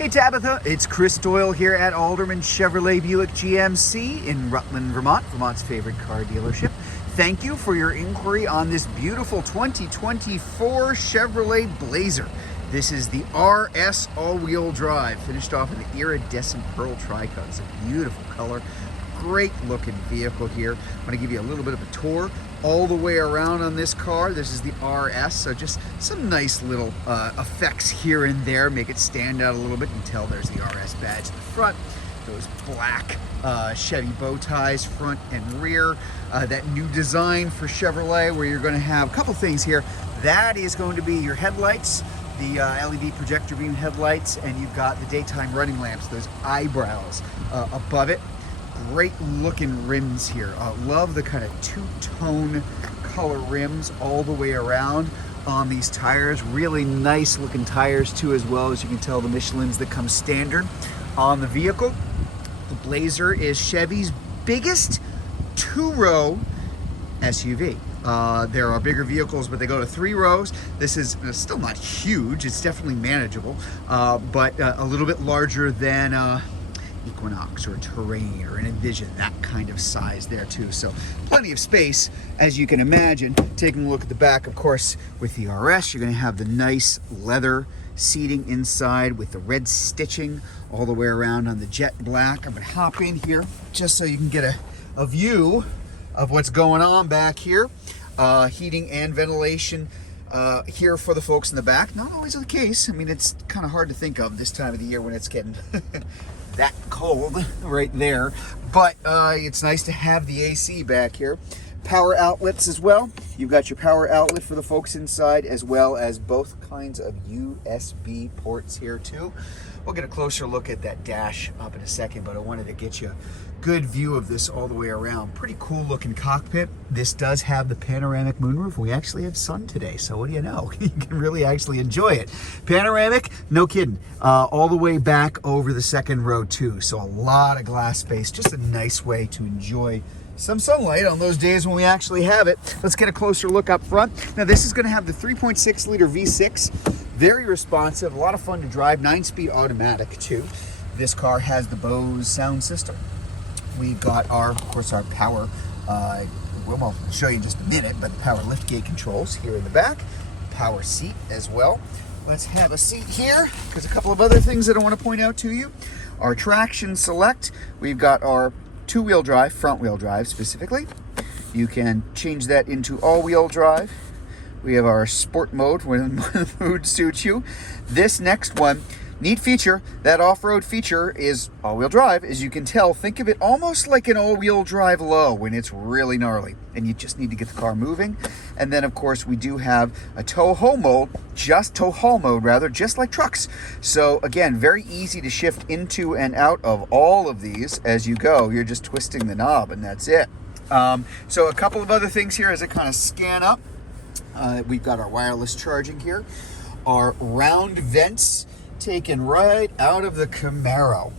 Hey Tabitha, it's Chris Doyle here at Alderman Chevrolet Buick GMC in Rutland, Vermont, Vermont's favorite car dealership. Thank you for your inquiry on this beautiful 2024 Chevrolet Blazer. This is the RS all-wheel drive, finished off in the iridescent pearl tricoat. It's a beautiful color, great looking vehicle here. I'm going to give you a little bit of a tour all the way around on this car. This is the RS, so just some nice little effects here and there, make it stand out a little bit. You can tell there's the RS badge in the front, those black Chevy bow ties front and rear, that new design for Chevrolet where you're going to have a couple things here. That is going to be your headlights, the LED projector beam headlights, and you've got the daytime running lamps, those eyebrows above it. Great looking rims here. Love the kind of two-tone color rims all the way around on these tires. Really nice looking tires too, as well. As you can tell, the Michelins that come standard on the vehicle. The Blazer is Chevy's biggest two-row SUV. There are bigger vehicles, but they go to 3 rows. This is still not huge. It's definitely manageable, but a little bit larger than Equinox or Terrain or an Envision, that kind of size there too. So plenty of space, as you can imagine. Taking a look at the back, of course, with the RS, you're going to have the nice leather seating inside with the red stitching all the way around on the jet black. I'm going to hop in here just so you can get a view of what's going on back here. Heating and ventilation here for the folks in the back. Not always the case. I mean, it's kind of hard to think of this time of the year when it's getting that cold right there, but it's nice to have the AC back here. Power outlets as well. You've got your power outlet for the folks inside, as well as both kinds of USB ports here too. We'll get a closer look at that dash up in a second, but I wanted to get you a good view of this all the way around. Pretty cool looking cockpit. This does have the panoramic moonroof. We actually had sun today, so what do you know? You can really actually enjoy it. Panoramic, no kidding. All the way back over the second row too, so a lot of glass space. Just a nice way to enjoy some sunlight on those days when we actually have it. Let's get a closer look up front. Now this is going to have the 3.6 liter V6, very responsive, a lot of fun to drive, 9-speed automatic too. This car has the Bose sound system. We've got of course our power, we'll show you in just a minute, but the power liftgate controls here in the back, power seat as well. Let's have a seat here, because a couple of other things that I want to point out to you. Our traction select, we've got our 2-wheel drive, front-wheel drive specifically. You can change that into all-wheel drive. We have our sport mode when the mood suits you. This next one, neat feature, that off-road feature is all-wheel drive. As you can tell, think of it almost like an all-wheel drive low when it's really gnarly and you just need to get the car moving. And then of course we do have a tow-haul mode, just like trucks. So again, very easy to shift into and out of all of these as you go. You're just twisting the knob and that's it. So a couple of other things here as I kind of scan up. We've got our wireless charging here, our round vents taken right out of the Camaro.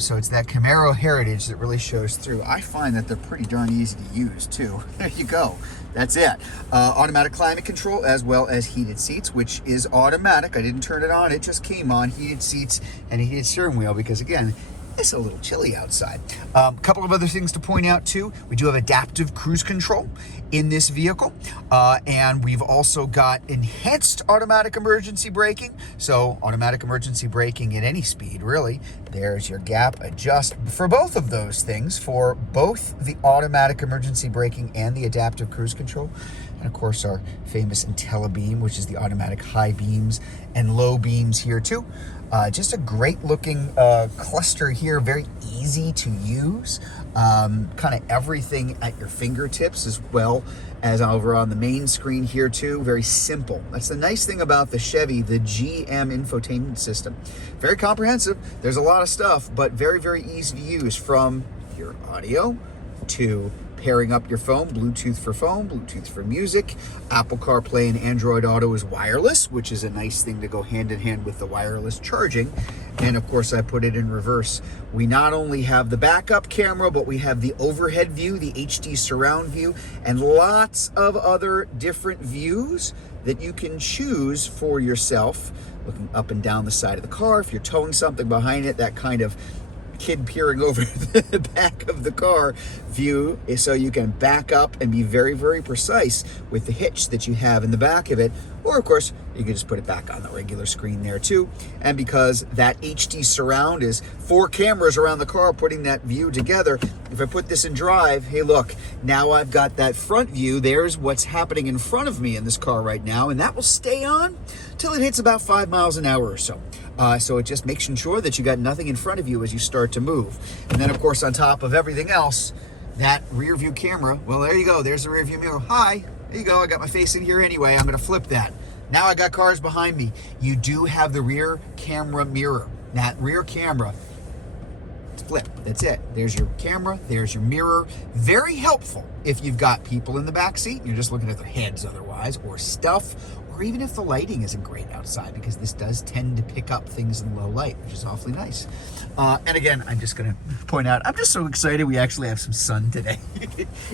So it's that Camaro heritage that really shows through. I find that they're pretty darn easy to use too. There you go. That's it. Automatic climate control as well as heated seats, which is automatic. I didn't turn it on. It just came on. Heated seats and a heated steering wheel because, again, it's a little chilly outside. A couple of other things to point out too. We do have adaptive cruise control in this vehicle. And we've also got enhanced automatic emergency braking. So automatic emergency braking at any speed, really. There's your gap adjust for both of those things, for both the automatic emergency braking and the adaptive cruise control. And of course our famous IntelliBeam, which is the automatic high beams and low beams here too. Just a great looking cluster here, very easy to use. Kind of everything at your fingertips as well as over on the main screen here too. Very simple. That's the nice thing about the Chevy, the GM infotainment system. Very comprehensive. There's a lot of stuff, but very, very easy to use, from your audio to pairing up your phone, Bluetooth for music. Apple CarPlay and Android Auto is wireless, which is a nice thing to go hand in hand with the wireless charging. And of course, I put it in reverse. We not only have the backup camera, but we have the overhead view, the HD surround view, and lots of other different views that you can choose for yourself, looking up and down the side of the car. If you're towing something behind it, that kind of kid peering over the back of the car view is so you can back up and be very, very precise with the hitch that you have in the back of it. Or of course, you can just put it back on the regular screen there too. And because that HD surround is 4 cameras around the car putting that view together, if I put this in drive, hey look, now I've got that front view. There's what's happening in front of me in this car right now, and that will stay on till it hits about 5 miles an hour or so. So it just makes sure that you got nothing in front of you as you start to move. And then of course, on top of everything else, that rear view camera, well, there you go. There's the rear view mirror. Hi, there you go. I got my face in here anyway. I'm gonna flip that. Now I got cars behind me. You do have the rear camera mirror. That rear camera, flip, that's it. There's your camera, there's your mirror. Very helpful if you've got people in the back seat, you're just looking at their heads otherwise, or stuff, or even if the lighting isn't great outside, because this does tend to pick up things in low light, which is awfully nice. And again, I'm just gonna point out, I'm just so excited we actually have some sun today.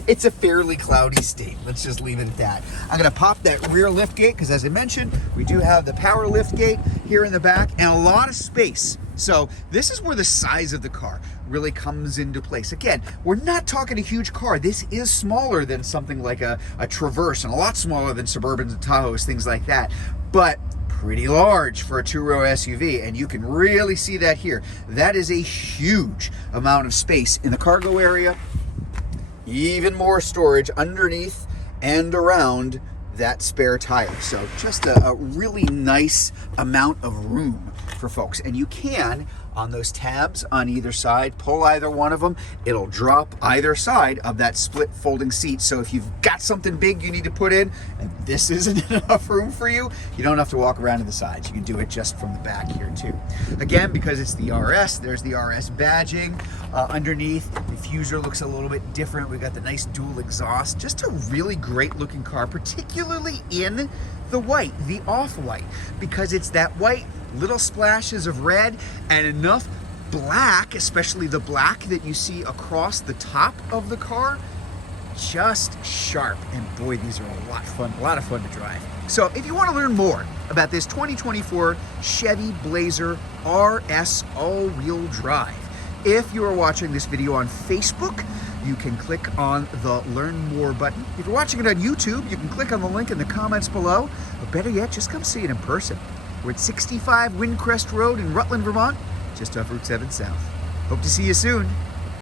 It's a fairly cloudy state. Let's just leave it at that. I'm gonna pop that rear lift gate, because as I mentioned, we do have the power lift gate here in the back and a lot of space. So this is where the size of the car really comes into place. Again, we're not talking a huge car. This is smaller than something like a Traverse, and a lot smaller than Suburbans and Tahoes, things like that, but pretty large for a 2-row SUV, and you can really see that here. That is a huge amount of space in the cargo area. Even more storage underneath and around that spare tire. So just a really nice amount of room for folks. And you can, on those tabs on either side, pull either one of them. It'll drop either side of that split folding seat. So if you've got something big you need to put in and this isn't enough room for you, you don't have to walk around to the sides. You can do it just from the back here too. Again, because it's the RS, there's the RS badging underneath. The diffuser looks a little bit different. We've got the nice dual exhaust. Just a really great looking car, particularly in the white, the off-white, because it's that white, little splashes of red, and enough black, especially the black that you see across the top of the car, just sharp. And boy, these are a lot of fun to drive. So if you want to learn more about this 2024 Chevy Blazer RS all-wheel drive, if you are watching this video on Facebook, you can click on the Learn More button. If you're watching it on YouTube, you can click on the link in the comments below. But better yet, just come see it in person. We're at 65 Windcrest Road in Rutland, Vermont, just off Route 7 South. Hope to see you soon.